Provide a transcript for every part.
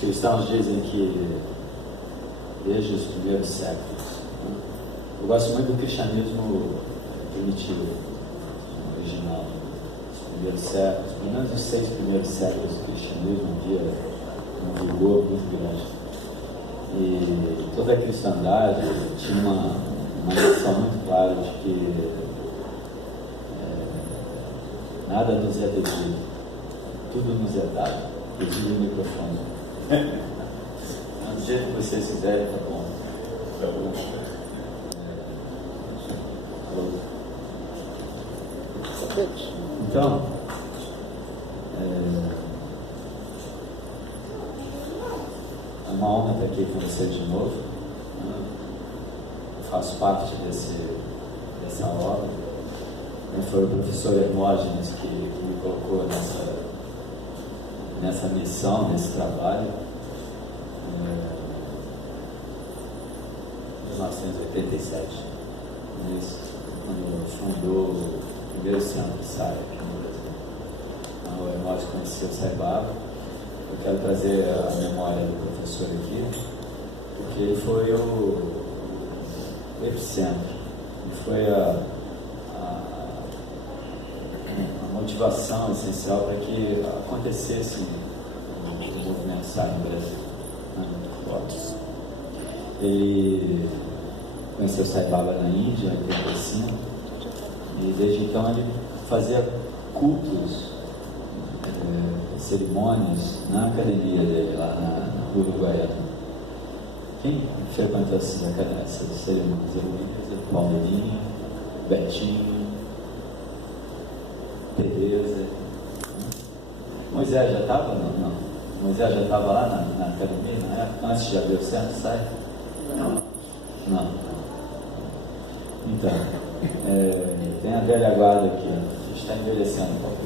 cristãos dizem que desde os primeiros séculos, né? Eu gosto muito do cristianismo primitivo, original. Os primeiros séculos, pelo menos os 6 primeiros séculos do cristianismo havia um vigor muito grande. E toda a cristandade tinha uma noção muito clara de que nada nos é devido, tudo nos é dado, inclusive o microfone. Do jeito que vocês quiserem, tá bom. Tá bom. Então, é uma honra estar aqui com vocês de novo. Eu faço parte dessa obra. Foi o professor Hermógenes que me colocou nessa missão, nesse trabalho. Em 1987, quando fundou o primeiro centro de SAI aqui no Brasil. O Hermógenes conheceu o Saibaba. Eu quero trazer a memória do professor aqui, porque ele foi o epicentro, ele foi a motivação essencial para que acontecesse o movimento SAI no Brasil. Ele conheceu o Saibaba na Índia em 1985 e desde então ele fazia cultos, cerimônias na academia dele lá na Uruguaiana. Quem frequentou essas cerimônias? Palmeirinho, Betinho, Tereza. Moisés já estava? Não. Moisés já estava lá na academia na época? Antes já deu certo, sai? Não. Então, tem a velha guarda aqui, a gente está envelhecendo um pouco.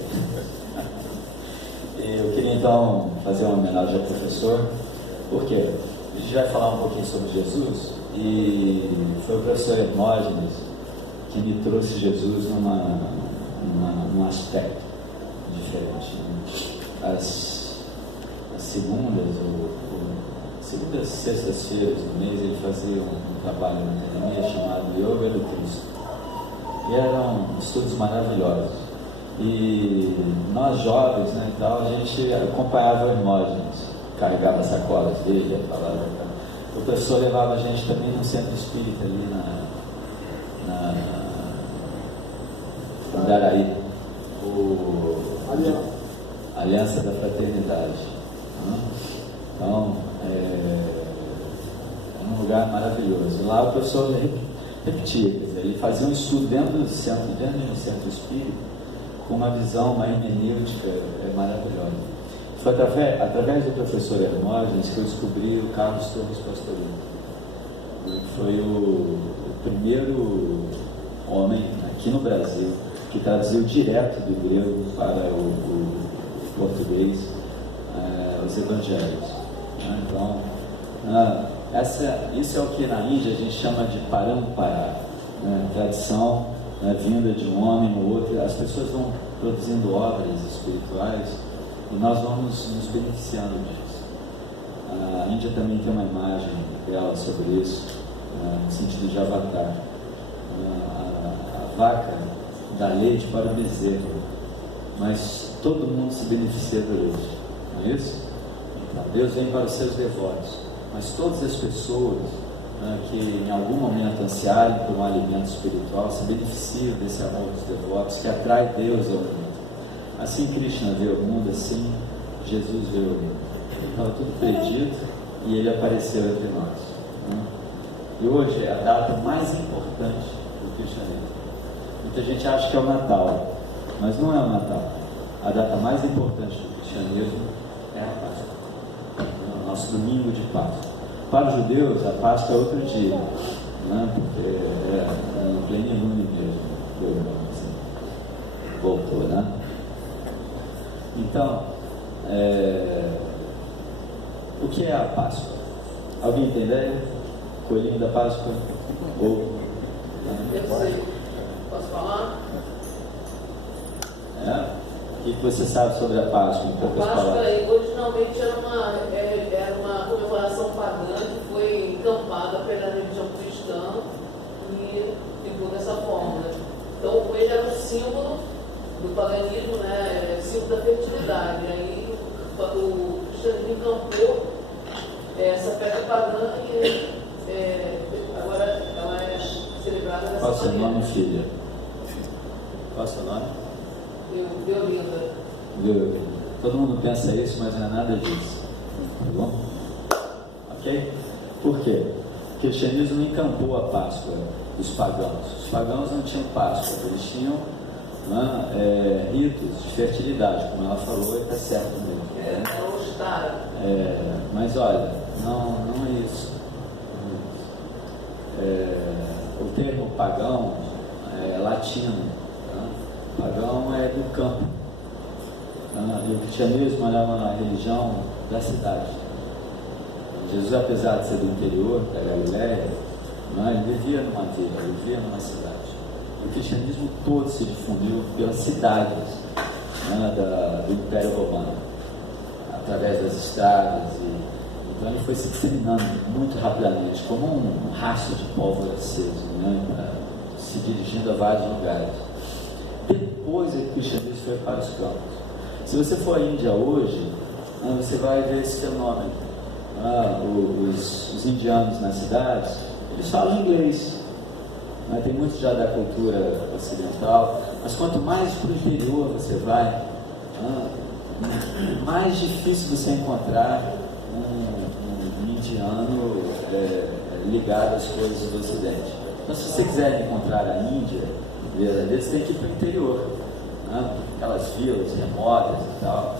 Eu queria então fazer uma homenagem ao professor, porque a gente vai falar um pouquinho sobre Jesus e foi o professor Hermógenes que me trouxe Jesus num aspecto diferente. As segundas e sextas-feiras do mês ele fazia um trabalho na academia chamado Yoga do Cristo. E eram estudos maravilhosos. E nós jovens, né, e tal, a gente acompanhava o Hermógenes, carregava as sacolas dele, falava. O professor levava a gente também no centro espírita ali na Andaraí, Aliança da Fraternidade. Então, é um lugar maravilhoso. Lá o professor repetia, quer dizer, ele fazia um estudo dentro do centro espírita, com uma visão, uma hermenêutica maravilhosa. Foi através do professor Hermógenes que eu descobri o Carlos Torres Pastorino. Foi o primeiro homem aqui no Brasil que traduziu direto do grego para o português os evangelhos. Então, isso é o que na Índia a gente chama de parampara, tradição vinda de um homem ou outro. As pessoas vão produzindo obras espirituais e nós vamos nos beneficiando disso. A Índia também tem uma imagem dela sobre isso, no sentido de avatar. A vaca dá leite para o bezerro, mas todo mundo se beneficia do leite, não é isso? Então, Deus vem para os seus devotos, mas todas as pessoas que em algum momento ansiarem por um alimento espiritual se beneficiam desse amor dos devotos que atrai Deus ao mundo. Assim Krishna veio ao mundo, assim Jesus veio ao mundo. Estava tudo perdido e ele apareceu entre nós. E hoje é a data mais importante do cristianismo. Muita gente acha que é o Natal, mas não é o Natal. A data mais importante do cristianismo é a Páscoa, o nosso domingo de Páscoa. Para os judeus, a Páscoa é outro dia, porque é no plenilúnio mesmo, assim, voltou, né? Então, o que é a Páscoa? Alguém tem ideia? Coelhinho da Páscoa? Ou... Eu sei. Posso falar? O que você sabe sobre a Páscoa? A Páscoa originalmente era pagã que foi encampada pela religião cristã e ficou dessa forma. Né? Então o coelho era um símbolo do paganismo, né? Símbolo da fertilidade. E aí o cristianismo encampou essa festa pagã e agora ela é celebrada dessa Qual o seu maneira. nome, filha? Qual o seu nome? Deolinda. Deolinda. Todo mundo pensa isso, mas não é nada disso. Tá bom? Ok? Por quê? O cristianismo encampou a Páscoa dos pagãos. Os pagãos não tinham Páscoa, eles tinham ritos de fertilidade, como ela falou, e está certo mesmo. É o Ostara. Mas olha, não é isso. O termo pagão é latino. Tá? Pagão é do campo. E o cristianismo era uma religião da cidade. Jesus, apesar de ser do interior, da Galileia, ele vivia numa vila, ele vivia numa cidade. O cristianismo todo se difundiu pelas cidades do Império Romano, através das estradas. Então ele foi se disseminando muito rapidamente, como um rastro de pólvora aceso, se dirigindo a vários lugares. Depois o cristianismo foi para os campos. Se você for à Índia hoje, você vai ver esse fenômeno. Os indianos nas cidades, eles falam inglês. Tem muito já da cultura ocidental, mas quanto mais para o interior você vai, mais difícil você encontrar um indiano ligado às coisas do Ocidente. Então, se você quiser encontrar a Índia, você tem que ir para o interior, aquelas vilas remotas e tal.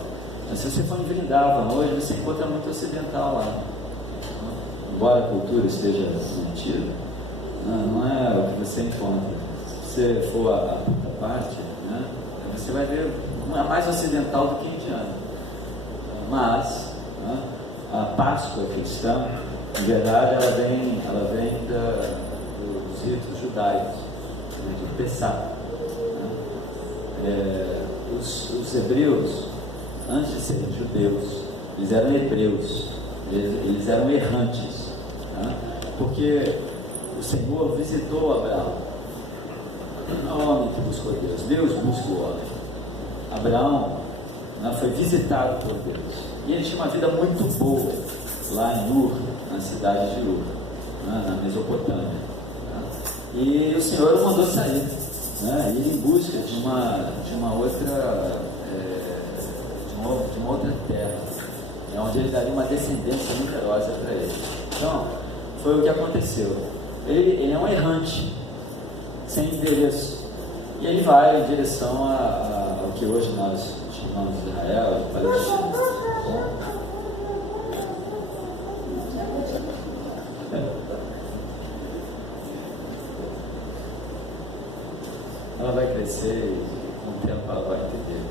Mas se você for em Vrindavan hoje, você encontra muito ocidental lá. Embora a cultura esteja mantida, não é o que você encontra. Se você for a outra parte, você vai ver é mais ocidental do que indiano. Mas a Páscoa cristã, em verdade, ela vem dos ritos judaicos, de Pessah. Os hebreus, antes de serem judeus, eles eram hebreus, eles eram errantes, porque o Senhor visitou Abraão. Não é o homem que buscou Deus, Deus busca o homem. Abraão foi visitado por Deus, e ele tinha uma vida muito boa lá em Ur, na cidade de Ur, na Mesopotâmia. E o Senhor o mandou sair, e ele em busca de uma outra terra, onde ele daria uma descendência numerosa para ele. Então, foi o que aconteceu. Ele é um errante, sem endereço, e ele vai em direção ao que hoje nós chamamos de Israel, de Palestina. Ela vai crescer e com o tempo ela vai entender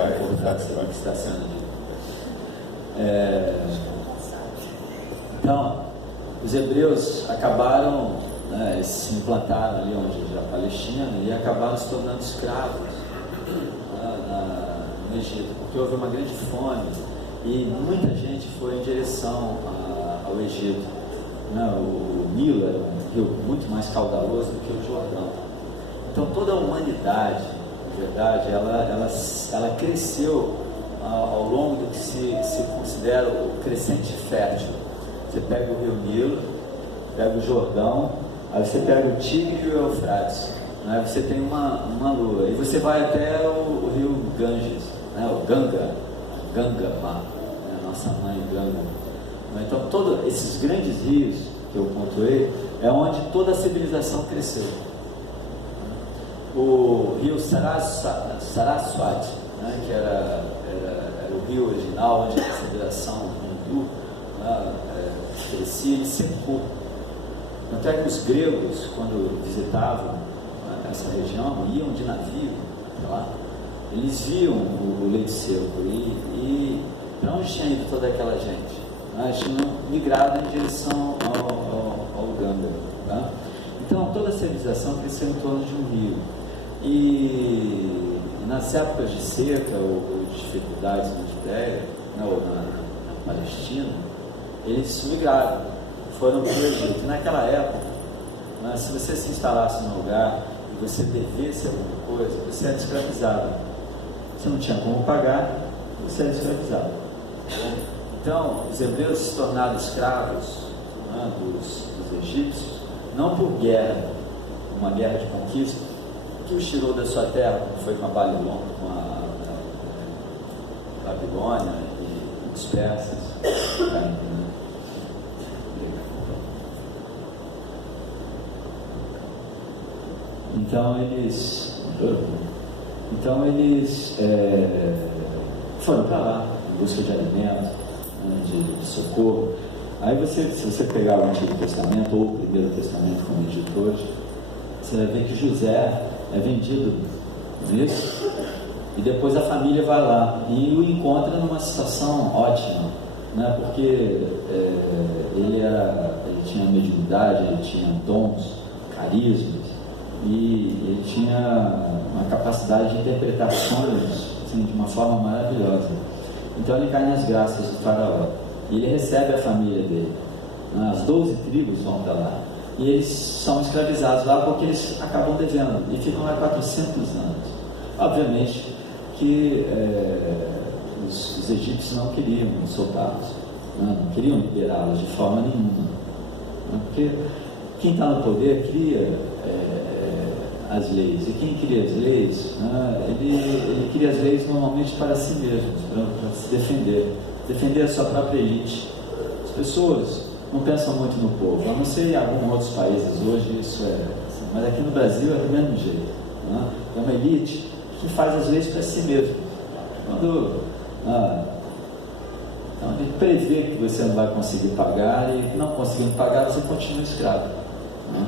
a importância do que está sendo dito. Então, os hebreus acabaram, eles se implantaram ali onde é a Palestina e acabaram se tornando escravos no Egito, porque houve uma grande fome e muita gente foi em direção ao Egito. O Nilo era um rio muito mais caudaloso do que o Jordão. Então toda a humanidade, na verdade, ela cresceu ao longo do que se considera o crescente fértil. Você pega o rio Nilo, pega o Jordão, aí você pega o Tigre e o Eufrates, você tem uma lua, e você vai até o rio Ganges, o Ganga, a nossa mãe Ganga. Então todos esses grandes rios que eu pontuei é onde toda a civilização cresceu. O rio Saraswati, que era o rio original onde a civilização hindu crescia, ele secou. Tanto é que os gregos, quando visitavam essa região, iam de navio para lá, eles viam o leite seco e para onde tinha ido toda aquela gente? Eles tinham migrado em direção ao Ganga. Então toda a civilização cresceu em torno de um rio. E nas épocas de seca ou de dificuldades na Judéia, ou na Palestina, eles migraram, foram para o Egito. E naquela época, né, se você se instalasse num lugar e você devesse alguma coisa, você era escravizado. Você não tinha como pagar, você era escravizado. Então, os hebreus se tornaram escravos, né, dos egípcios, não por guerra, uma guerra de conquista, que os tirou da sua terra, como foi com a Babilônia e os persas. Então eles foram para lá em busca de alimento, de socorro. Aí se você pegar o Antigo Testamento ou o Primeiro Testamento como dito hoje, você vai ver que José é vendido nisso, e depois a família vai lá e o encontra numa situação ótima, né? Porque ele tinha mediunidade, ele tinha dons, carismas, e ele tinha uma capacidade de interpretar sonhos assim, de uma forma maravilhosa. Então ele cai nas graças do faraó e ele recebe a família dele, né? As 12 tribos vão para lá e eles são escravizados lá porque eles acabam devendo e ficam lá 400 anos. Obviamente que os egípcios não queriam soltá-los, né? Não queriam liberá-los de forma nenhuma, né? Porque quem está no poder cria as leis, e quem cria as leis, né, ele cria as leis normalmente para si mesmo, para se defender a sua própria elite. As pessoas não pensam muito no povo, a não ser em alguns outros países hoje isso assim, mas aqui no Brasil é do mesmo jeito, né? É uma elite que faz as leis para si mesmo. Quando ele prevê que você não vai conseguir pagar e não conseguindo pagar, você continua escravo, né?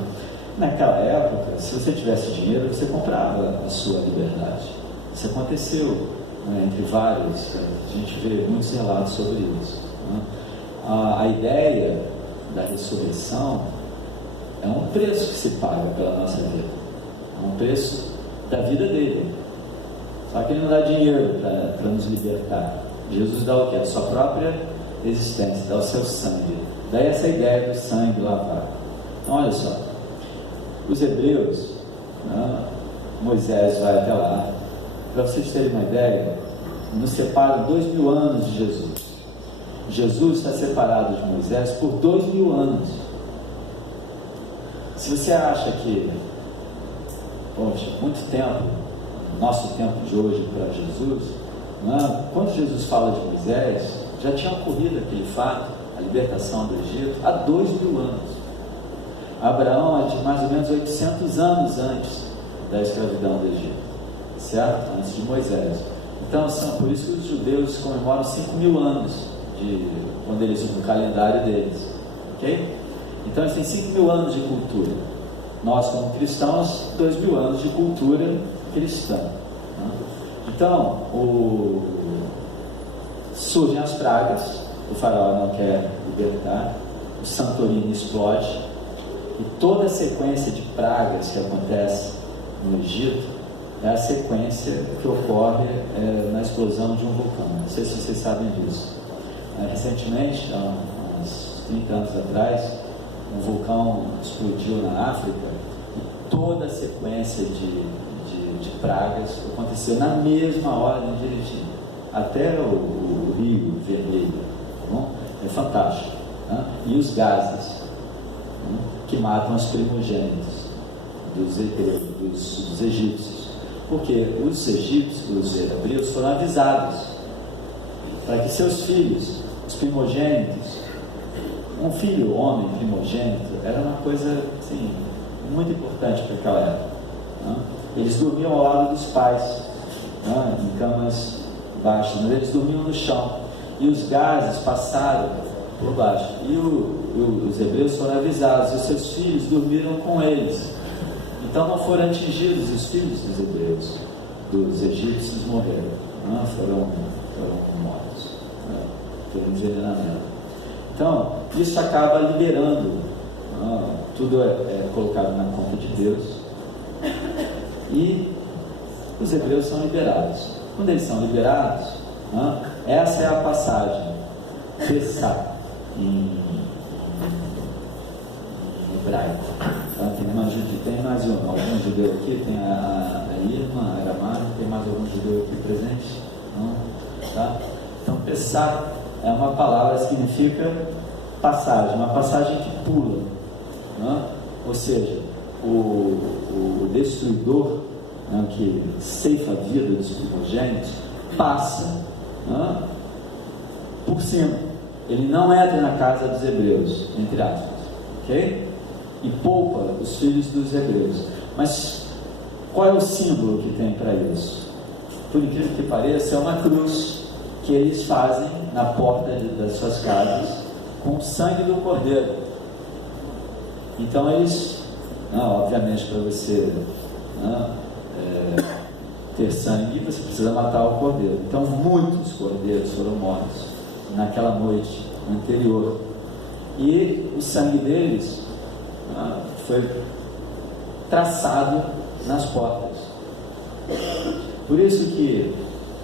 Naquela época, se você tivesse dinheiro, você comprava a sua liberdade. Isso aconteceu, né, entre vários, a gente vê muitos relatos sobre isso, né? A ideia da ressurreição é um preço que se paga pela nossa vida, é um preço da vida dele. Só que ele não dá dinheiro para nos libertar. Jesus dá o quê? A sua própria existência, dá o seu sangue. Daí essa ideia do sangue lavado. Então olha só, os hebreus, né, Moisés vai até lá, para vocês terem uma ideia, nos separam 2000 anos de Jesus. Jesus está separado de Moisés por 2000 anos. Se você acha que, poxa, muito tempo, nosso tempo de hoje para Jesus, né, quando Jesus fala de Moisés, já tinha ocorrido aquele fato, a libertação do Egito, há 2000 anos. Abraão é de mais ou menos 800 anos antes da escravidão do Egito, certo? Antes de Moisés. Então, por isso que os judeus comemoram 5.000 anos quando eles no calendário deles, ok? Então, eles têm 5.000 anos de cultura. Nós, como cristãos, 2.000 anos de cultura cristã, né? Então, surgem as pragas, o faraó não quer libertar, o Santorini explode. E toda a sequência de pragas que acontece no Egito é a sequência que ocorre na explosão de um vulcão. Não sei se vocês sabem disso. Recentemente, há uns 30 anos atrás, um vulcão explodiu na África e toda a sequência de pragas aconteceu na mesma ordem direitinho, até o Rio Vermelho, tá bom? É fantástico, né? E os gases, né, que matam os primogênitos dos egípcios, porque os egípcios, os hebreus, foram avisados para que seus filhos, os primogênitos, um filho homem primogênito era uma coisa assim, muito importante para aquela época, né? Eles dormiam ao lado dos pais, né, em camas baixas, mas eles dormiam no chão e os gases passaram por baixo e os hebreus foram avisados e os seus filhos dormiram com eles, então não foram atingidos os filhos dos hebreus, dos egípcios morreram, né? Foram mortos, né? Pelo envenenamento. Então isso acaba liberando, né? Tudo é colocado na conta de Deus e os hebreus são liberados. Quando eles são liberados, né? Essa é a passagem, Pessá. em hebraico. Então, tem mais algum judeu aqui? Tem a Irma, a Aramara, tem mais algum judeu aqui presente? Não? Tá? Então, Pessah é uma palavra que significa passagem, uma passagem que pula, né? Ou seja, o destruidor, né, que ceifa a vida dos primogênitos, passa, né, por cima. Ele não entra na casa dos hebreus, entre aspas, ok? E poupa os filhos dos hebreus. Mas qual é o símbolo que tem para isso? Por incrível que pareça, é uma cruz que eles fazem na porta das suas casas com o sangue do cordeiro. Então eles, obviamente, para você ter sangue, você precisa matar o cordeiro. Então muitos cordeiros foram mortos naquela noite anterior, e o sangue deles foi traçado nas portas. Por isso que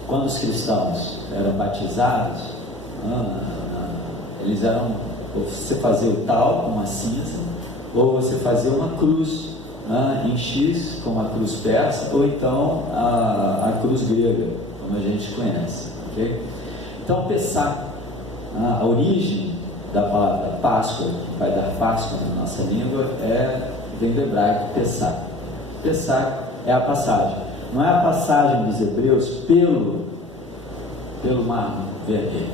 quando os cristãos eram batizados, eles eram, ou você fazia o tal, uma cinza, ou você fazia uma cruz em X, como a cruz persa, ou então a cruz grega, como a gente conhece, okay? Então, Pessah, a origem da palavra Páscoa, que vai dar Páscoa na nossa língua, vem do hebraico Pessah. Pessah é a passagem. Não é a passagem dos hebreus pelo Mar Vermelho,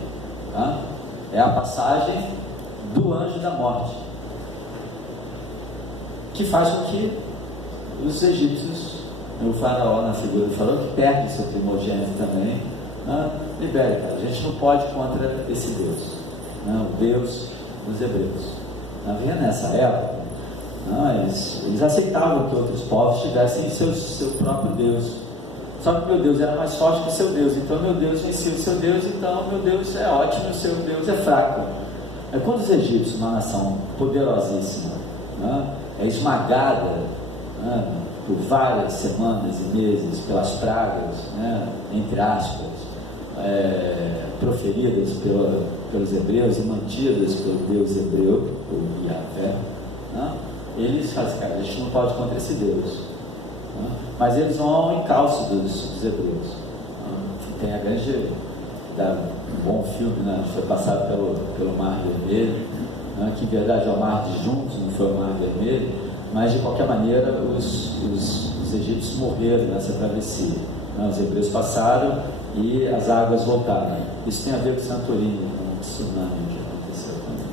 tá? É a passagem do anjo da morte, que faz com que os egípcios, o faraó, na figura do faraó, que perde seu primogênito também, libere. A gente não pode contra esse Deus, o Deus dos hebreus. Havia nessa época, eles aceitavam que outros povos tivessem seu próprio Deus. Só que meu Deus era mais forte que o seu Deus, então meu Deus vencia o seu Deus, então meu Deus é ótimo, o seu Deus é fraco. É quando os egípcios, uma nação poderosíssima, é esmagada por várias semanas e meses pelas pragas, entre aspas, proferidas pelos hebreus e mantidas pelo Deus hebreu, o Yahvé, eles fazem, cara, a gente não pode contra esse Deus, mas eles vão ao encalço dos hebreus. Tem a grande, um bom filme, foi passado pelo Mar Vermelho, que em verdade é o Mar de Juntos, não foi o Mar Vermelho, mas de qualquer maneira os egípcios morreram nessa travessia. Os hebreus passaram e as águas voltaram. Isso tem a ver com Santorini, com o tsunami que aconteceu também,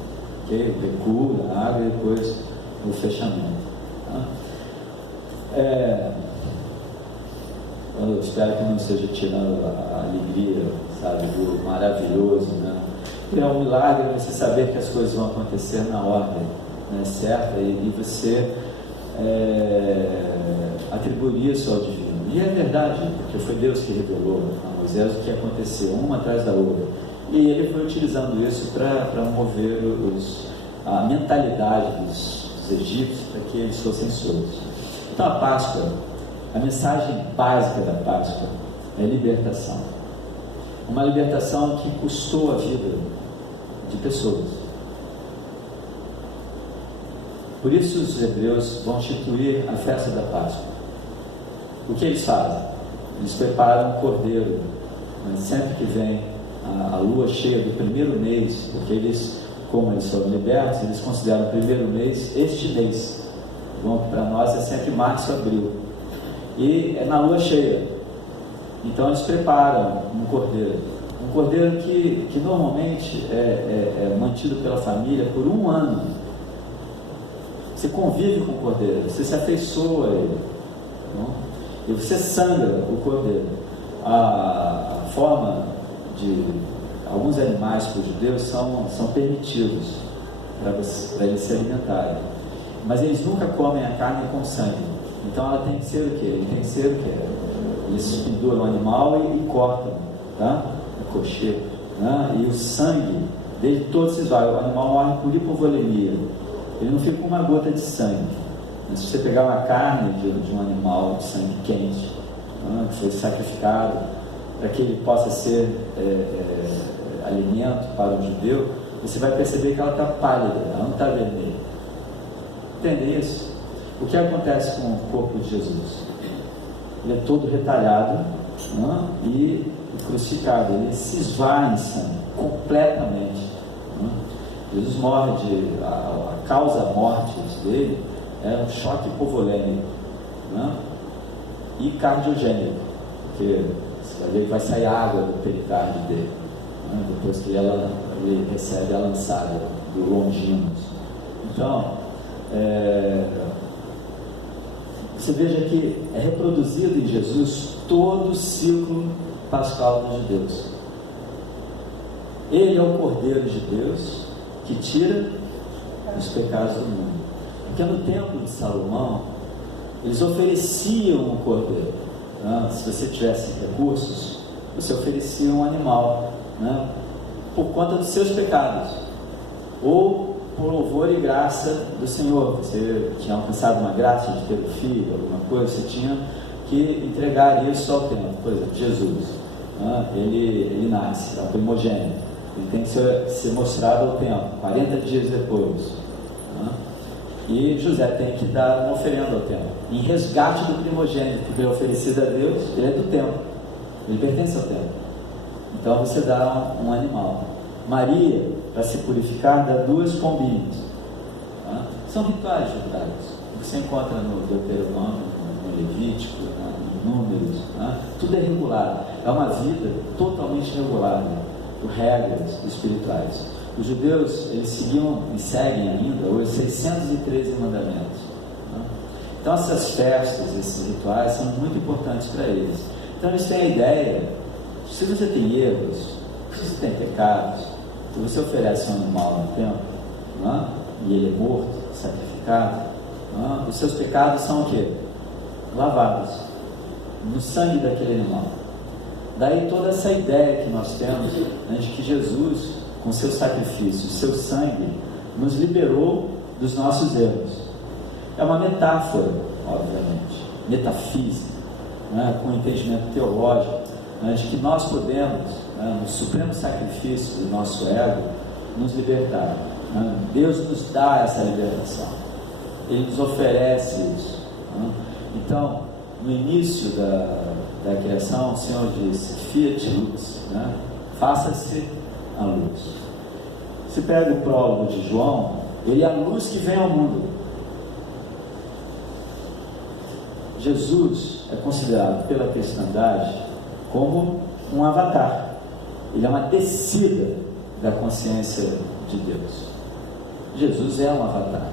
okay? O recuo da água e depois o fechamento. Eu espero que não esteja tirando a alegria, sabe, do maravilhoso, É um milagre você saber que as coisas vão acontecer na ordem, certa, e você atribuir isso ao divino. E é verdade, porque foi Deus que revelou a Moisés o que aconteceu, uma atrás da outra. E ele foi utilizando isso para mover a mentalidade dos egípcios para que eles fossem soltos. Então a Páscoa, a mensagem básica da Páscoa é libertação. Uma libertação que custou a vida de pessoas. Por isso os hebreus vão instituir a festa da Páscoa. O que eles fazem? Eles preparam um cordeiro, sempre que vem a lua cheia do primeiro mês, porque eles, como eles foram libertos, eles consideram o primeiro mês este mês. Bom, que para nós é sempre março, abril. E é na lua cheia. Então eles preparam um cordeiro que normalmente é mantido pela família por 1 ano. Você convive com o cordeiro, você se afeiçoa a ele, e você sangra o cordeiro. A forma de alguns animais para os judeus são permitidos para eles se alimentarem, mas eles nunca comem a carne com sangue. Então ela tem que ser o quê? Ele tem que ser o quê? Eles penduram o animal e cortam, tá? O cocheiro, e o sangue dele todo se esvai. O animal morre por hipovolemia, ele não fica com uma gota de sangue. Mas se você pegar uma carne de um animal de sangue quente, que foi sacrificado para que ele possa ser alimento para o judeu, você vai perceber que ela está pálida, ela não está vermelha. Entende isso? O que acontece com o corpo de Jesus? Ele é todo retalhado, né? E crucificado, ele se esvai em sangue completamente, né? Jesus morre a causa morte dele é um choque hipovolêmico, né? E cardiogênico, porque você vai ver que vai sair água do pericárdio dele, né? Depois que ele recebe a lançada do Longinos. Então, você veja que é reproduzido em Jesus todo o ciclo pascal dos judeus. Ele é o Cordeiro de Deus que tira os pecados do mundo. Porque no templo de Salomão, eles ofereciam um cordeiro, né? Se você tivesse recursos, você oferecia um animal, né? Por conta dos seus pecados, ou por louvor e graça do Senhor. Você tinha alcançado uma graça de ter um filho, alguma coisa, você tinha que entregar isso ao templo. Por exemplo, Jesus, né? Ele nasce, é o primogênito, ele tem que ser mostrado ao templo 40 dias depois, né? E José tem que dar uma oferenda ao templo, em resgate do primogênito, porque ele é oferecido a Deus, ele é do templo, ele pertence ao templo. Então você dá um animal. Maria, para se purificar, dá 2 pombinhos, tá? São rituais judaicos, que você encontra no Deuteronômio, no Levítico, no Números, tá? Tudo é regulado, é uma vida totalmente regulada por regras espirituais. Os judeus, eles seguiam e seguem ainda os 613 mandamentos, tá? Então essas festas, esses rituais são muito importantes para eles. Então eles têm a ideia, se você tem erros, se você tem pecados, se você oferece um animal no templo, né? E ele é morto, sacrificado, né? Os seus pecados são o quê? Lavados no sangue daquele animal. Daí toda essa ideia que nós temos, né, de que Jesus, com seu sacrifício, seu sangue, nos liberou dos nossos erros. É uma metáfora, obviamente, metafísica, né, com entendimento teológico, né, de que nós podemos, né, no supremo sacrifício do nosso ego, nos libertar, né? Deus nos dá essa libertação, Ele nos oferece isso, né? Então, no início da criação, o Senhor disse: fiat lux, né? Faça-se a luz. Se pega o prólogo de João, ele é a luz que vem ao mundo. Jesus é considerado pela cristandade como um avatar. Ele é uma descida da consciência de Deus. Jesus é um avatar.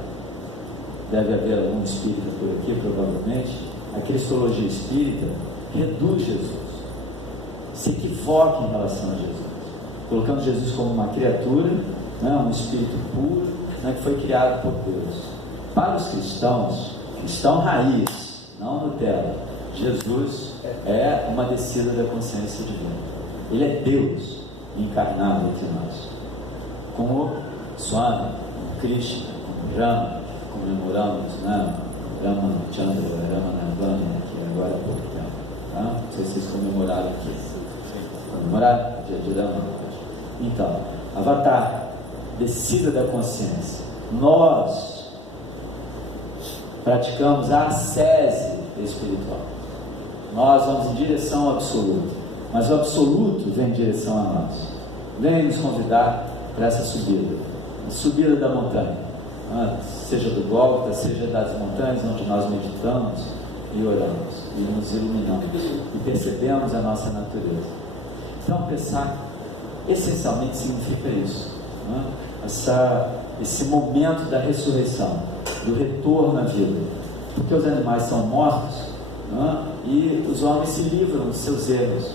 Deve haver algum espírita por aqui, provavelmente. A cristologia espírita reduz Jesus, se equivoca em relação a Jesus, colocando Jesus como uma criatura, né, um espírito puro, né, que foi criado por Deus. Para os cristãos, cristão raiz, não Nutella, Jesus é uma descida da consciência divina. Ele é Deus encarnado entre nós, como Swami, como Krishna, como Rama, comemoramos, né? Rama Chandra, Rama Navana, que agora há pouco tempo, tá? Não sei se vocês comemoraram aqui. Comemoraram? Dia de Rama. Então, Avatar, descida da consciência. Nós praticamos a ascese espiritual. Nós vamos em direção ao absoluto, mas o absoluto vem em direção a nós. Vem nos convidar para essa subida, a subida da montanha, seja do Gólgota, seja das montanhas onde nós meditamos e oramos e nos iluminamos e percebemos a nossa natureza. Então, pensar essencialmente significa isso, né? Esse momento da ressurreição, do retorno à vida, porque os animais são mortos, né? E os homens se livram dos seus erros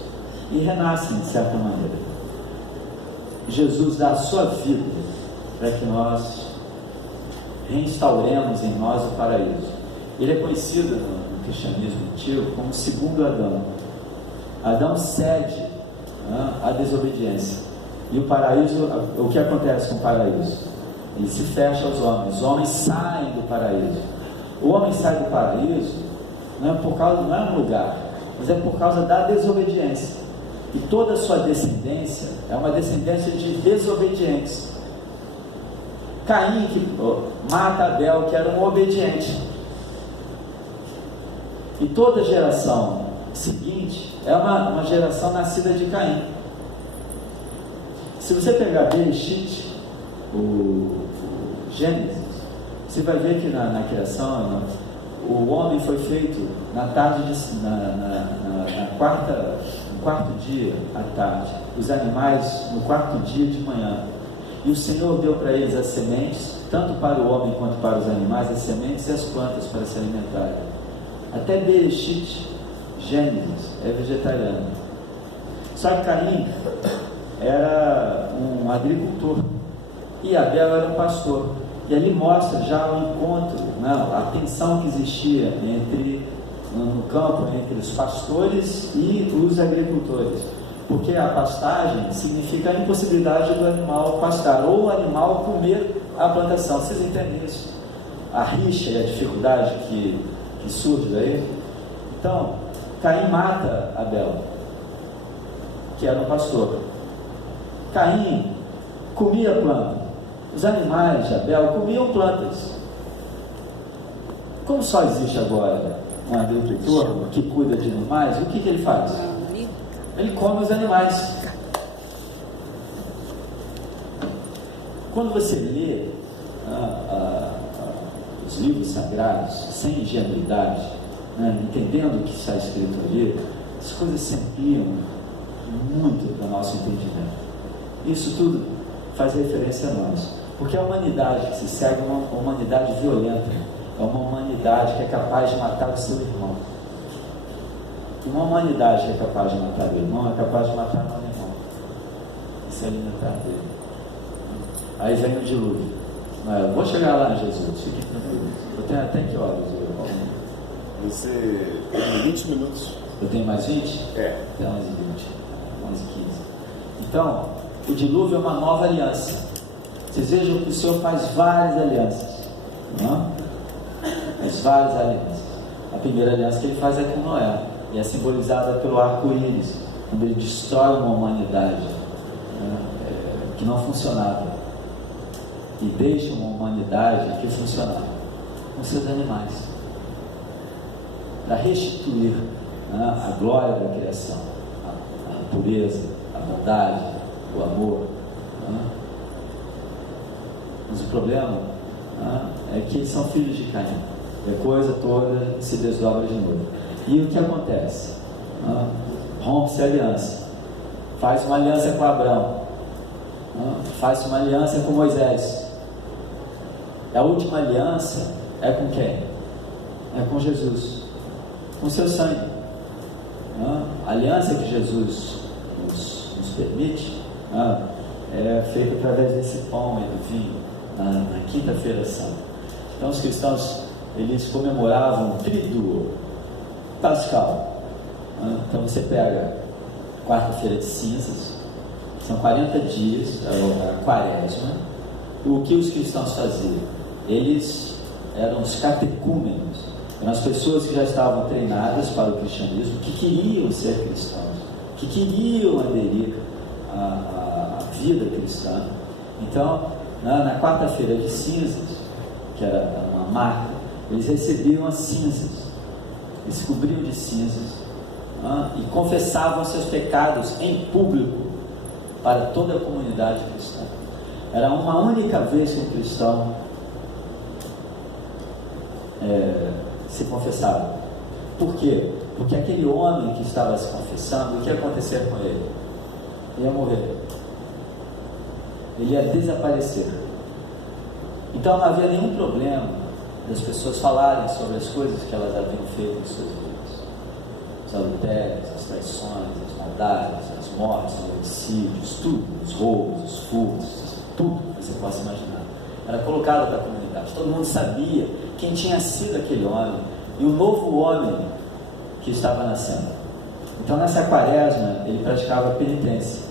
e renascem de certa maneira. Jesus dá a sua vida para que nós reinstauremos em nós o paraíso. Ele é conhecido no cristianismo antigo como o segundo Adão. Adão cede, né, à desobediência, e o paraíso, o que acontece com o paraíso? Ele se fecha aos homens, os homens saem do paraíso. O homem sai do paraíso não é um lugar, mas é por causa da desobediência, e toda a sua descendência é uma descendência de desobedientes. Caim que mata Abel, que era um obediente. E toda geração seguinte é uma geração nascida de Caim. Se você pegar Bereshit, o Gênesis, você vai ver que na criação, o homem foi feito na tarde, no quarto dia à tarde, os animais no quarto dia de manhã. E o Senhor deu para eles as sementes, tanto para o homem quanto para os animais, as sementes e as plantas para se alimentarem. Até Bereshit, Gênesis, é vegetariano. Só que Caim era um agricultor e Abel era um pastor. E ali mostra já o encontro, a tensão que existia no campo entre os pastores e os agricultores. Porque a pastagem significa a impossibilidade do animal pastar, ou o animal comer a plantação. Vocês entendem isso? A rixa e a dificuldade que surge daí. Então, Caim mata Abel, que era um pastor. Caim comia planta. Os animais de Abel comiam plantas. Como só existe agora um agricultor que cuida de animais, o que ele faz? Ele come os animais. Quando você lê os livros sagrados sem ingenuidade, entendendo o que está escrito ali, as coisas se ampliam muito para o nosso entendimento. Isso tudo faz referência a nós, porque a humanidade que se segue é uma humanidade violenta, é uma humanidade que é capaz de matar o seu irmão. Uma humanidade que é capaz de matar o irmão é capaz de matar o animal e se alimentar dele. Aí vem o dilúvio. Eu vou chegar lá em Jesus, fiquem tranquilos. Eu tenho até que horas? Você tem 20 minutos. Eu tenho mais 20? É. Até 11h20, 11h15. Então, o dilúvio é uma nova aliança. Vocês vejam que o Senhor faz várias alianças. Não? Faz várias alianças. A primeira aliança que ele faz é com Noé. E é simbolizada pelo arco-íris, quando ele destrói uma humanidade que não funcionava e deixa uma humanidade que funcionava com seus animais, para restituir a glória da criação, a pureza, a bondade, o amor. Mas o problema é que eles são filhos de Caim, e a coisa toda se desdobra de novo. E o que acontece? Rompe-se a aliança, faz uma aliança com Abraão, faz uma aliança com Moisés. A última aliança é com quem? É com Jesus, com seu sangue. A aliança que Jesus nos permite é feita através desse pão e do vinho, na quinta-feira santa. Então os cristãos, eles comemoravam o tríduo pascal. Então você pega quarta-feira de cinzas, são 40 dias, a quaresma. O que os cristãos faziam? Eles eram os catecúmenos, eram as pessoas que já estavam treinadas para o cristianismo, que queriam ser cristãos, que queriam aderir à vida cristã. Então, na quarta-feira de cinzas, que era uma marca, eles recebiam as cinzas, eles se cobriam de cinzas e confessavam seus pecados em público para toda a comunidade cristã. Era uma única vez que um cristão se confessava. Por quê? Porque aquele homem que estava se confessando, o que ia acontecer com ele? Ele ia morrer, ele ia desaparecer. Então não havia nenhum problema das pessoas falarem sobre as coisas que elas haviam feito em suas vidas: os adultérios, as traições, as maldades, as mortes, os homicídios, tudo, os roubos, os furtos, tudo que você possa imaginar era colocado para a comunidade. Todo mundo sabia quem tinha sido aquele homem e o novo homem que estava nascendo. Então nessa quaresma ele praticava penitência,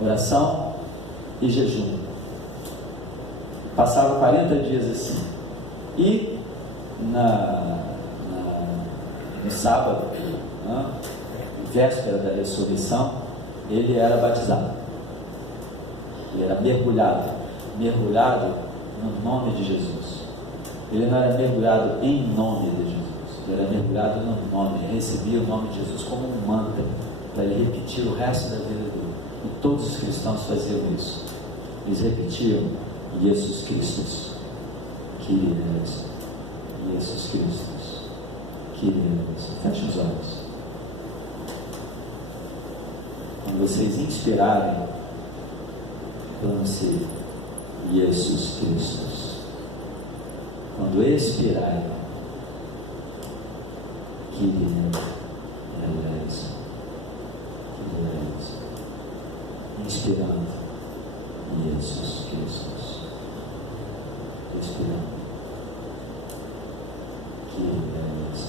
oração e jejum. Passava 40 dias assim. E no sábado, véspera da ressurreição, ele era batizado. Ele era mergulhado no nome de Jesus. Ele não era mergulhado em nome de Jesus, ele era mergulhado no nome. Ele recebia o nome de Jesus como um mantra para ele repetir o resto da vida dele. E todos os cristãos faziam isso. Eles repetiam: Jesus Cristo, queridos, Jesus Cristo, queridos. Feche os olhos. Quando vocês inspirarem, pronunciem Jesus Cristo. Quando expirarem, queridos, inspirando, Jesus Cristo, expirando, queridos,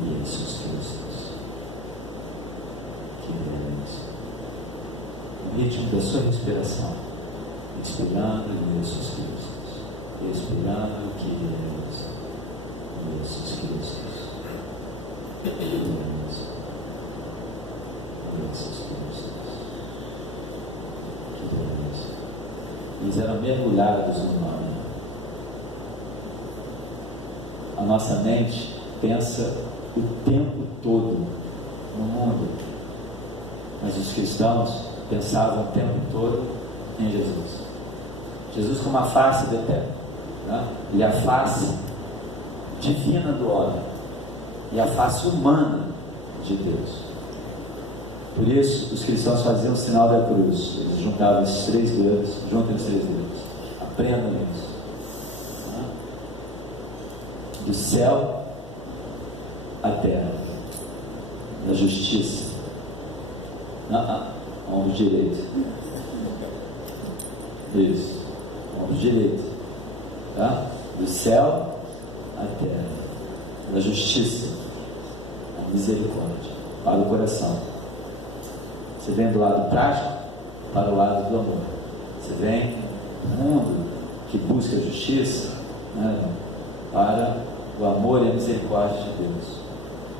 Jesus Cristo, queridos, no ritmo da sua respiração, expirando, Jesus Cristo, expirando, queridos, Jesus Cristo, queridos, Jesus Cristo, queridos. Eles eram mergulhados no nome. A nossa mente pensa o tempo todo no mundo, mas os cristãos pensavam o tempo todo em Jesus. Jesus como a face do eterno, né? Ele é a face divina do homem e a face humana de Deus. Por isso os cristãos faziam o sinal da cruz. Eles juntavam esses 3 dedos, juntem os 3 dedos, aprendam isso, né? Do céu à terra, da justiça, ombro direito, isso, ombro direito, tá? Do céu à terra, da justiça, a misericórdia, para o coração. Você vem do lado prático para o lado do amor. Você vem do mundo que busca a justiça, né, para o amor e a misericórdia de Deus.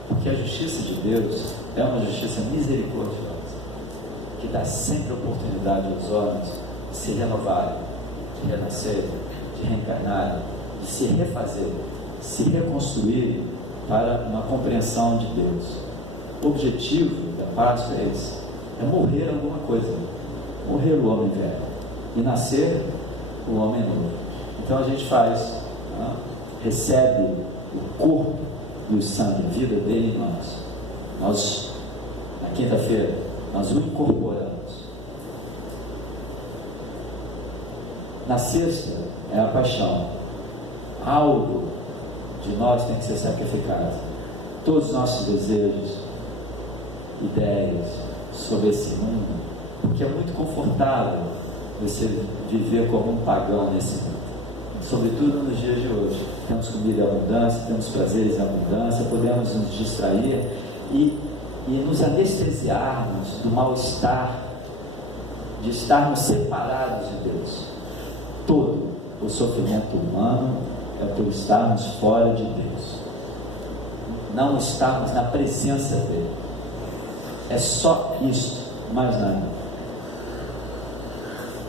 Porque a justiça de Deus é uma justiça misericordiosa, que dá sempre oportunidade aos homens de se renovarem, de renascerem, de reencarnarem, de se refazer, de se reconstruir para uma compreensão de Deus. O objetivo da Páscoa é esse: é morrer alguma coisa, morrer o homem velho e nascer o homem novo. Então a gente faz, né, recebe o corpo e o sangue, a vida dele em nós, na quinta-feira, nós o incorporamos. Na sexta é a paixão. Algo de nós tem que ser sacrificado. Todos os nossos desejos, ideias sobre esse mundo, porque é muito confortável você viver como um pagão nesse mundo, sobretudo nos dias de hoje. Temos comida em abundância, temos prazeres em abundância, podemos nos distrair e nos anestesiarmos do mal-estar de estarmos separados de Deus. Todo o sofrimento humano é por estarmos fora de Deus, não estarmos na presença dele. É só isso, mais nada.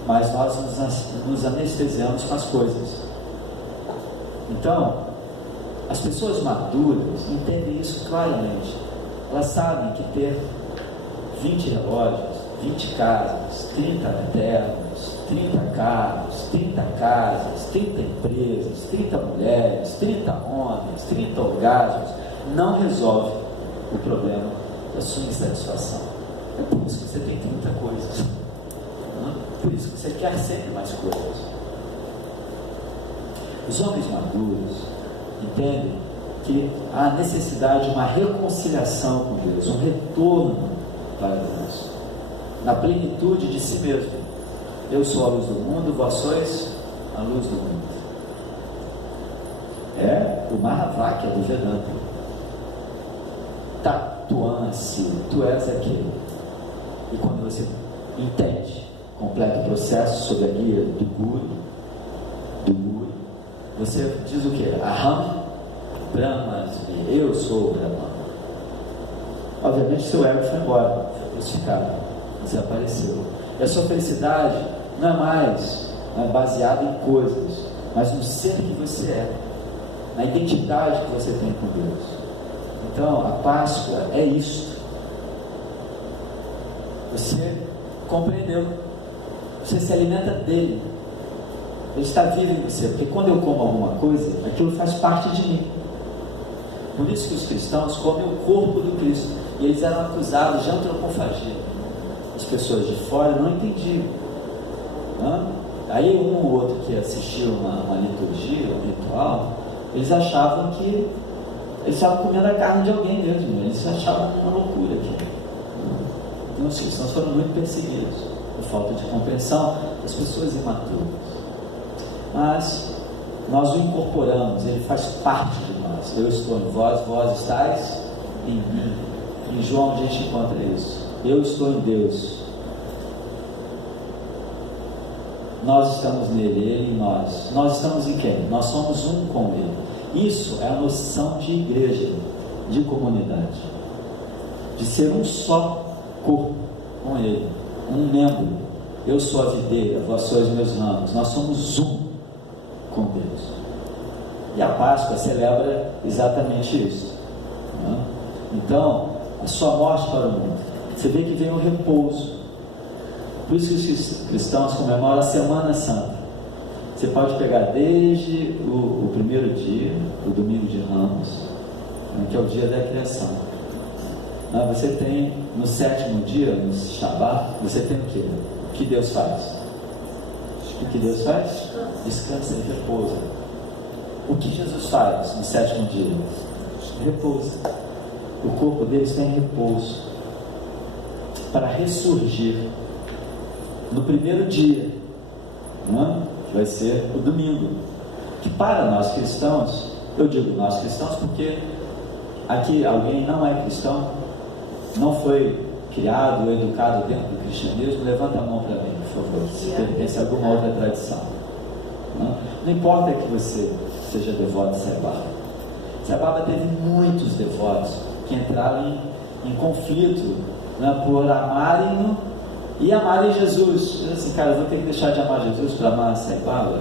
Mas nós nos anestesiamos com as coisas. Então, as pessoas maduras entendem isso claramente. Elas sabem que ter 20 relógios, 20 casas, 30 terras, 30 carros, 30 casas, 30 empresas, 30 mulheres, 30 homens, 30 orgasmos, não resolve o problema da sua insatisfação. É por isso que você tem 30 coisas, por isso que você quer sempre mais coisas. Os homens maduros entendem que há necessidade de uma reconciliação com Deus, um retorno para Deus, na plenitude de si mesmo. Eu sou a luz do mundo, vós sois a luz do mundo. É o Mahavakya do Vedanta. Tatuan-se, tu és aquele. E quando você entende, completa o processo sob a guia do Guru, você diz o que? Aham Brahmasmi, eu sou o Brahma. Obviamente seu ego foi embora, foi crucificado. desapareceu. E a sua felicidade não é mais baseada em coisas, mas no ser que você é, na identidade que você tem com Deus. Então, a Páscoa é isto. Você compreendeu, você se alimenta dele, ele está vivo em você, porque quando eu como alguma coisa, aquilo faz parte de mim. Por isso que os cristãos comem o corpo do Cristo, e eles eram acusados de antropofagia. As pessoas de fora não entendiam. Aí um ou outro que assistiu uma liturgia, um ritual, eles achavam que eles estavam comendo a carne de alguém mesmo, eles achavam uma loucura aqui. Então os cristãos foram muito perseguidos por falta de compreensão das pessoas imaturas. Mas nós o incorporamos, ele faz parte de nós. Eu estou em vós, vós estáis em mim. Em João a gente encontra isso. Eu estou em Deus, nós estamos nele, ele em nós. Nós estamos em quem? Nós somos um com ele. Isso é a noção de igreja, de comunidade, de ser um só corpo com ele, um membro. Eu sou a videira, vós sois meus ramos. Nós somos um com Deus. E a Páscoa celebra exatamente isso, né? Então, a sua morte para o mundo, você vê que vem o repouso. Por isso que os cristãos comemoram a Semana Santa. Você pode pegar desde o primeiro dia, o domingo de Ramos, que é o dia da criação. Você tem no sétimo dia, no Shabat, você tem o quê? O que Deus faz? O que Deus faz? Descansa e repousa. O que Jesus faz no sétimo dia? Repousa. O corpo dele está em repouso para ressurgir no primeiro dia, que vai ser o domingo, que para nós cristãos, eu digo nós cristãos porque aqui alguém não é cristão, não foi criado ou educado dentro do cristianismo, levanta a mão para mim, por favor, se pertence a alguma outra tradição. Não importa que você seja devoto de Sai Baba. Sai Baba teve muitos devotos que entraram em conflito, por amarem-no e amarem Jesus. Eu disse, cara, eu vou ter que deixar de amar Jesus para amar Sai Baba?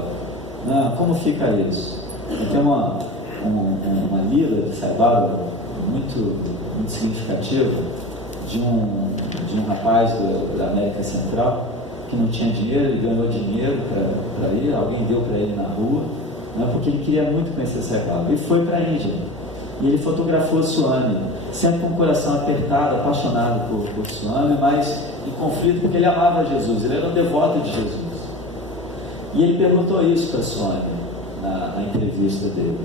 Como fica isso? Tem uma lira de Sai Baba muito significativa de um rapaz da América Central que não tinha dinheiro. Ele ganhou dinheiro para ir, alguém deu para ele na rua, porque ele queria muito conhecer Sai Baba. Ele foi para a Índia e ele fotografou Swami, sempre com o coração apertado, apaixonado por Swami, mas em conflito porque ele amava Jesus, ele era um devoto de Jesus. E ele perguntou isso para Swami na entrevista dele,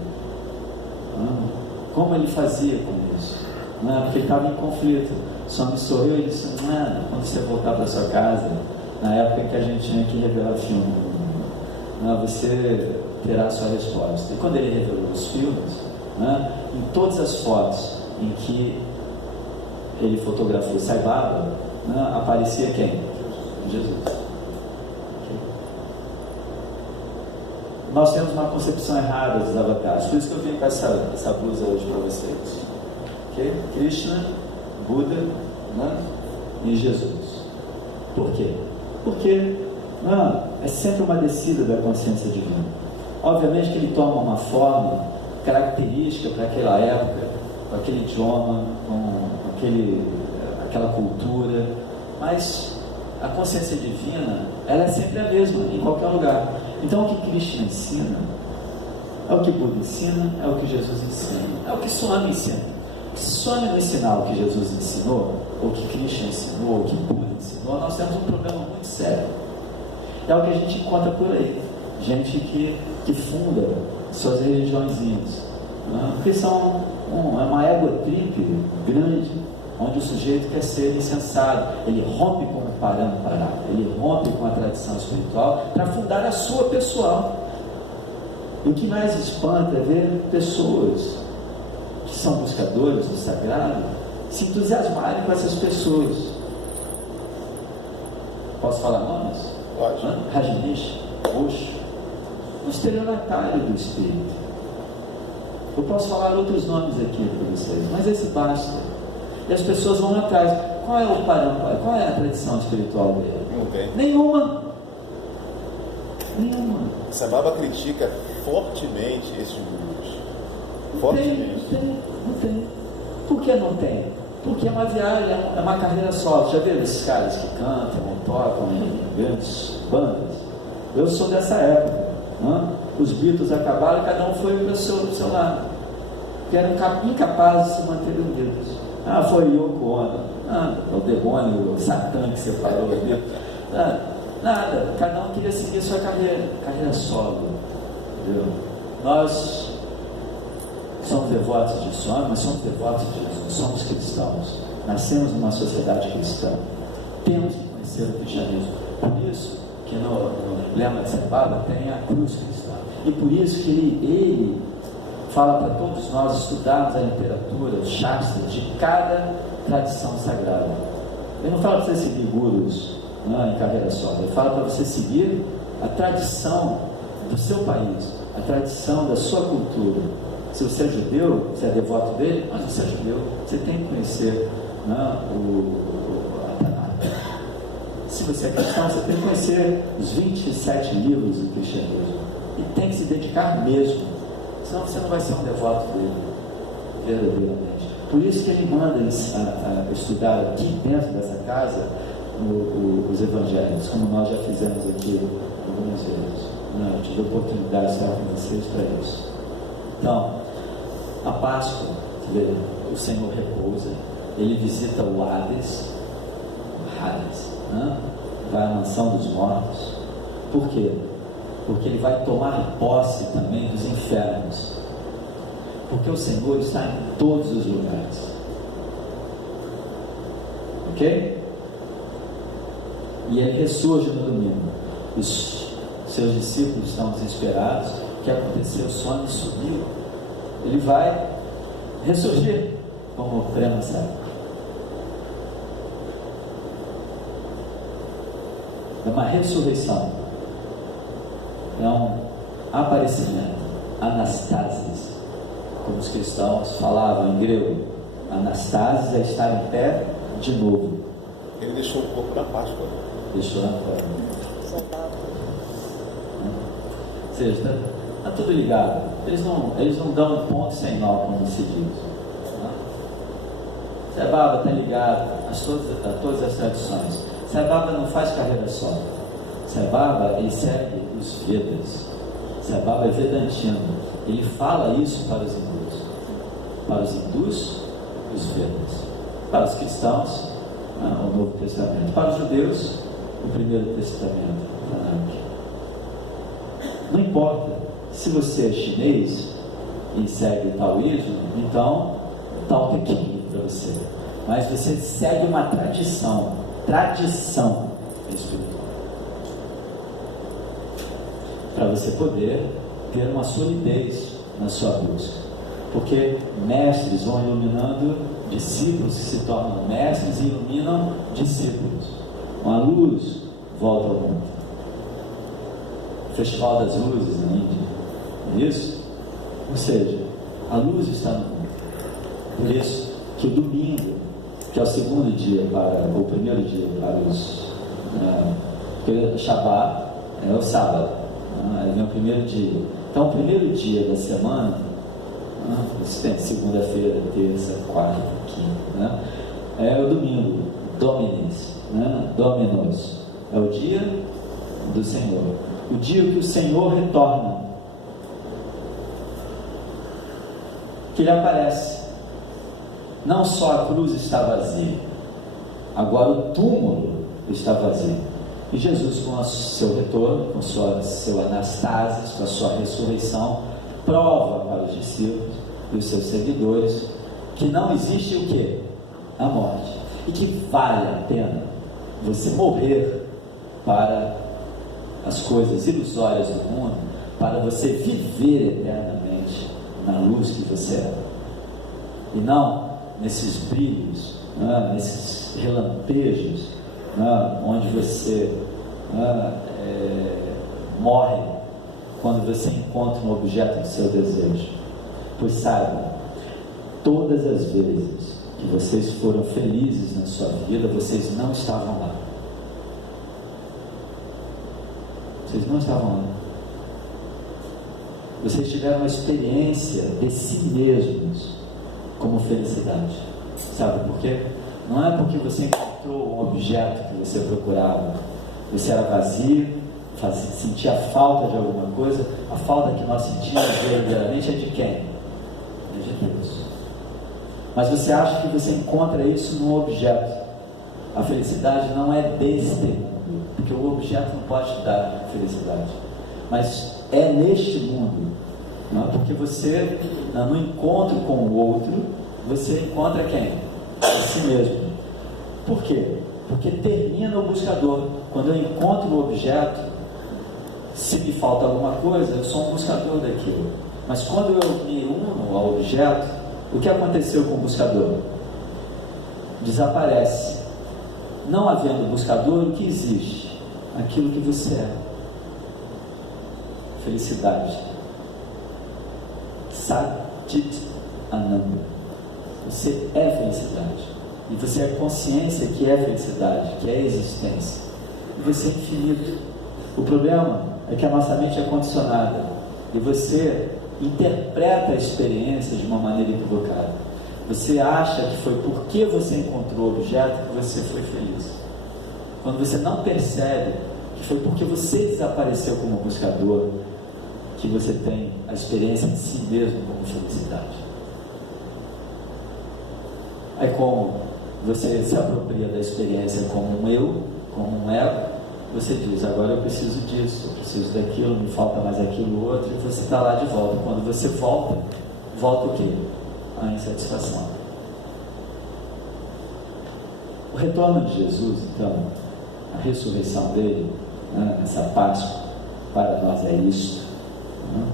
como ele fazia com isso, porque ele estava em conflito. Swami sorriu e disse, quando você voltar para sua casa, na época em que a gente tinha que revelar filme, você terá a sua resposta. E quando ele revelou os filmes, em todas as fotos em que ele fotografou Sai Baba, aparecia quem? Jesus. Nós temos uma concepção errada dos avatares, por isso que eu vim com essa blusa hoje para vocês. Okay? Krishna, Buda, e Jesus. Por quê? Porque é sempre uma descida da consciência divina. Obviamente que ele toma uma forma característica para aquela época, com aquele idioma, com aquela cultura, mas a consciência divina, ela é sempre a mesma em qualquer lugar. Então o que Krishna ensina é o que Buda ensina, é o que Jesus ensina, é o que Swami ensina. Se Swami não ensinar o que Jesus ensinou, ou que Krishna ensinou, ou que Buda ensinou, nós temos um problema muito sério. É o que a gente encontra por aí, gente que funda suas religiõezinhas, porque é uma ego trip grande, onde o sujeito quer ser licenciado, ele rompe com o parampara, ele rompe com a tradição espiritual para fundar a sua pessoal. E o que mais espanta é ver pessoas que são buscadores do sagrado se entusiasmarem com essas pessoas. Posso falar nomes? Pode. Rajneesh, Osho, um estelionatário do espírito. Eu posso falar outros nomes aqui para vocês, mas esse basta. E as pessoas vão atrás. qual é o Paramparai? Qual é a tradição espiritual dele? Não tem. Nenhuma. Sai Baba critica fortemente esses gurus. Não tem. Por que não tem? Porque é uma viagem, é uma carreira só. Já viram esses caras que cantam, tocam em grandes bandas? Eu sou dessa época. Os Beatles acabaram, cada um foi para o seu lado. Que eram incapazes de se manter unidos. Foi Yoko Ono. O demônio, o Satã que separou os Beatles. Nada. Cada um queria seguir sua carreira solo. Entendeu? Nós somos devotos de sonho, mas somos devotos de Jesus, somos cristãos, nascemos numa sociedade cristã, temos que conhecer o cristianismo. Por isso que no emblema de Sai Baba tem a cruz cristã, e por isso que ele fala para todos nós estudarmos a literatura, os shastras de cada tradição sagrada. Ele não fala para você seguir gurus em carreira solo, ele fala para você seguir a tradição do seu país, a tradição da sua cultura. Se você é judeu, você é devoto dele, mas você é judeu, você tem que conhecer a Tanakh. Se você é cristão, você tem que conhecer os 27 livros do cristianismo e tem que se dedicar mesmo, senão você não vai ser um devoto dele verdadeiramente. Por isso que ele manda estudar aqui dentro dessa casa os evangelhos, como nós já fizemos aqui algumas vezes. Eu tive a oportunidade de estar com vocês para isso. Então, a Páscoa, o Senhor repousa, ele visita o Hades, vai à mansão dos mortos. Por quê? Porque ele vai tomar posse também dos infernos, porque o Senhor está em todos os lugares, ok? E ele ressurge no domingo. Os seus discípulos estão desesperados. O que aconteceu? O sonho subiu. Ele vai ressurgir como pré-anunciado. É uma ressurreição, é um aparecimento, anastasis, como os cristãos falavam em grego. Anastasis é estar em pé de novo. Ele deixou o corpo na Páscoa. Deixou na Páscoa. Ou seja, está tudo ligado. Eles não dão ponto sem nó, como se diz. Sai Baba está ligado a todas as tradições. Sai Baba não faz carreira só. Sai Baba, ele segue os Vedas. Sai Baba é vedantino. Ele fala isso para os hindus. Para os hindus, os Vedas. Para os cristãos, o Novo Testamento. Para os judeus, o Primeiro Testamento. Não importa se você é chinês e segue o taoísmo, então tal pequeno para você. Mas você segue uma tradição espiritual, para você poder ter uma solidez na sua busca. Porque mestres vão iluminando discípulos que se tornam mestres e iluminam discípulos. Uma luz volta ao mundo. O Festival das Luzes na Índia, não é isso? Ou seja, a luz está no mundo. Por isso que o domingo, que é o segundo dia o primeiro dia para os... porque o Shabbat é o sábado, aí vem o primeiro dia. Então, o primeiro dia da semana, segunda-feira, terça, quarta, quinta, é o domingo, Dominis, Dominos, é o dia do Senhor, o dia que o Senhor retorna, que ele aparece. Não só a cruz está vazia, agora o túmulo está vazio. E Jesus, com o seu retorno, com seu anastasis, com a sua ressurreição, prova para os discípulos e os seus seguidores que não existe o quê? A morte. E que vale a pena você morrer para as coisas ilusórias do mundo, para você viver eternamente na luz que você é. E não nesses brilhos, nesses relampejos, onde você morre quando você encontra um objeto do seu desejo. Pois saiba, todas as vezes que vocês foram felizes na sua vida, vocês não estavam lá. Vocês não estavam lá. Vocês tiveram uma experiência de si mesmos como felicidade. Sabe por quê? Não é porque você encontrou um objeto que você procurava, você era vazio, sentia falta de alguma coisa. A falta que nós sentimos verdadeiramente é de quem? É de Deus. Mas você acha que você encontra isso num objeto. A felicidade não é deste, porque o objeto não pode te dar felicidade. Mas é neste mundo, não é? Porque você, no encontro com o outro, você encontra quem? A si mesmo. Por quê? Porque termina o buscador. Quando eu encontro o objeto, se me falta alguma coisa, eu sou um buscador daquilo. Mas quando eu me uno ao objeto, o que aconteceu com o buscador? Desaparece. Não havendo buscador, o que existe? Aquilo que você é. Felicidade. Satchit Ananda. Você é felicidade. E você é consciência que é felicidade, que é existência. E você é infinito. O problema é que a nossa mente é condicionada. E você interpreta a experiência de uma maneira equivocada. Você acha que foi porque você encontrou o objeto que você foi feliz. Quando você não percebe que foi porque você desapareceu como buscador, que você tem a experiência de si mesmo como felicidade. É como você se apropria da experiência como um eu, como um ego. Você diz, agora eu preciso disso, eu preciso daquilo, me falta mais aquilo outro, e você está lá de volta. Quando você volta, volta o quê? A insatisfação. O retorno de Jesus, então, a ressurreição dele, né, essa Páscoa, para nós é isto, né,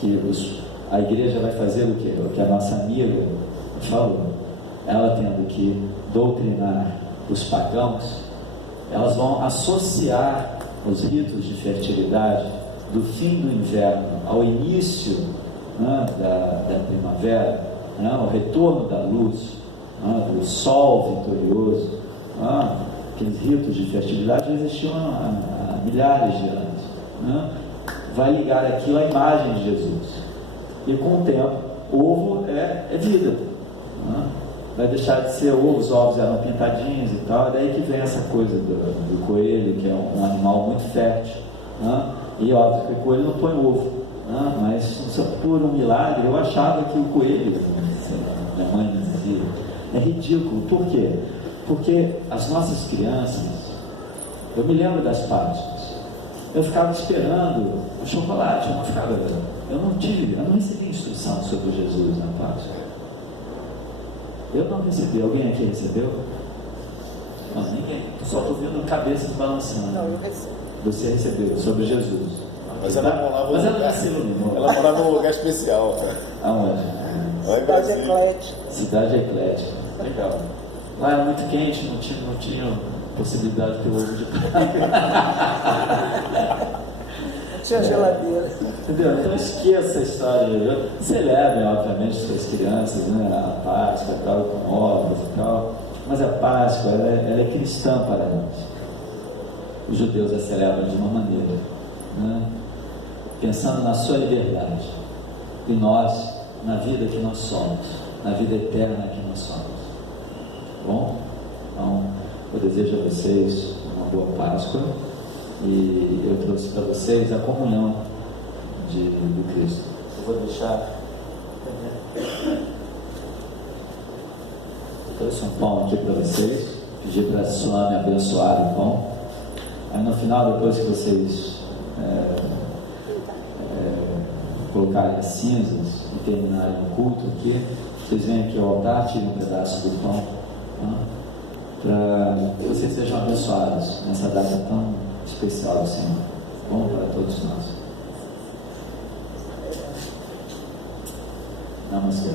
que a igreja vai fazer o quê? O que a nossa amiga falou. Ela tendo que doutrinar os pagãos, elas vão associar os ritos de fertilidade do fim do inverno ao início, né, da primavera, né, ao retorno da luz, né, do sol vitorioso. Aqueles ritos de fertilidade existiam há milhares de anos. Né? Vai ligar aquilo à imagem de Jesus. E com o tempo, ovo é vida. Né? Vai deixar de ser ovo, os ovos eram pintadinhos e tal, é daí que vem essa coisa do coelho, que é um animal muito fértil, né? E óbvio que o coelho não põe ovo, né? Mas por um milagre eu achava que o coelho, minha mãe dizia, é ridículo. Por quê? Porque as nossas crianças, eu me lembro das Páscoas, eu ficava esperando o chocolate, eu não recebi instrução sobre Jesus na Páscoa. Eu não recebi. Alguém aqui recebeu? Não, ninguém. Só estou vendo cabeças balançando. Não, eu recebi. Você recebeu sobre Jesus. Mas ela morava ela morava num lugar especial. Aonde? Cidade eclética. Cidade eclética. Legal. Lá era muito quente, não tinha possibilidade de ter ovo de praia. Não tinha geladeira. Entendeu? Então esqueça a história. Celebrem, obviamente, suas crianças, né? A Páscoa e tal, com ovos e tal. Mas a Páscoa, ela é cristã para nós. Os judeus a celebram de uma maneira, né? Pensando na sua liberdade. E nós, na vida que nós somos, na vida eterna que nós somos. Bom? Então, eu desejo a vocês uma boa Páscoa. E eu trouxe para vocês a comunhão do Cristo. Eu vou deixar. Eu trouxe um pão aqui para vocês. Pedi para a Suame abençoar o pão. Aí no final, depois que vocês colocarem as cinzas e terminarem o culto aqui, vocês vêm aqui ao altar, tirem um pedaço do pão, né, para que vocês sejam abençoados nessa data tão especial do Senhor. Bom para todos nós. Namastê.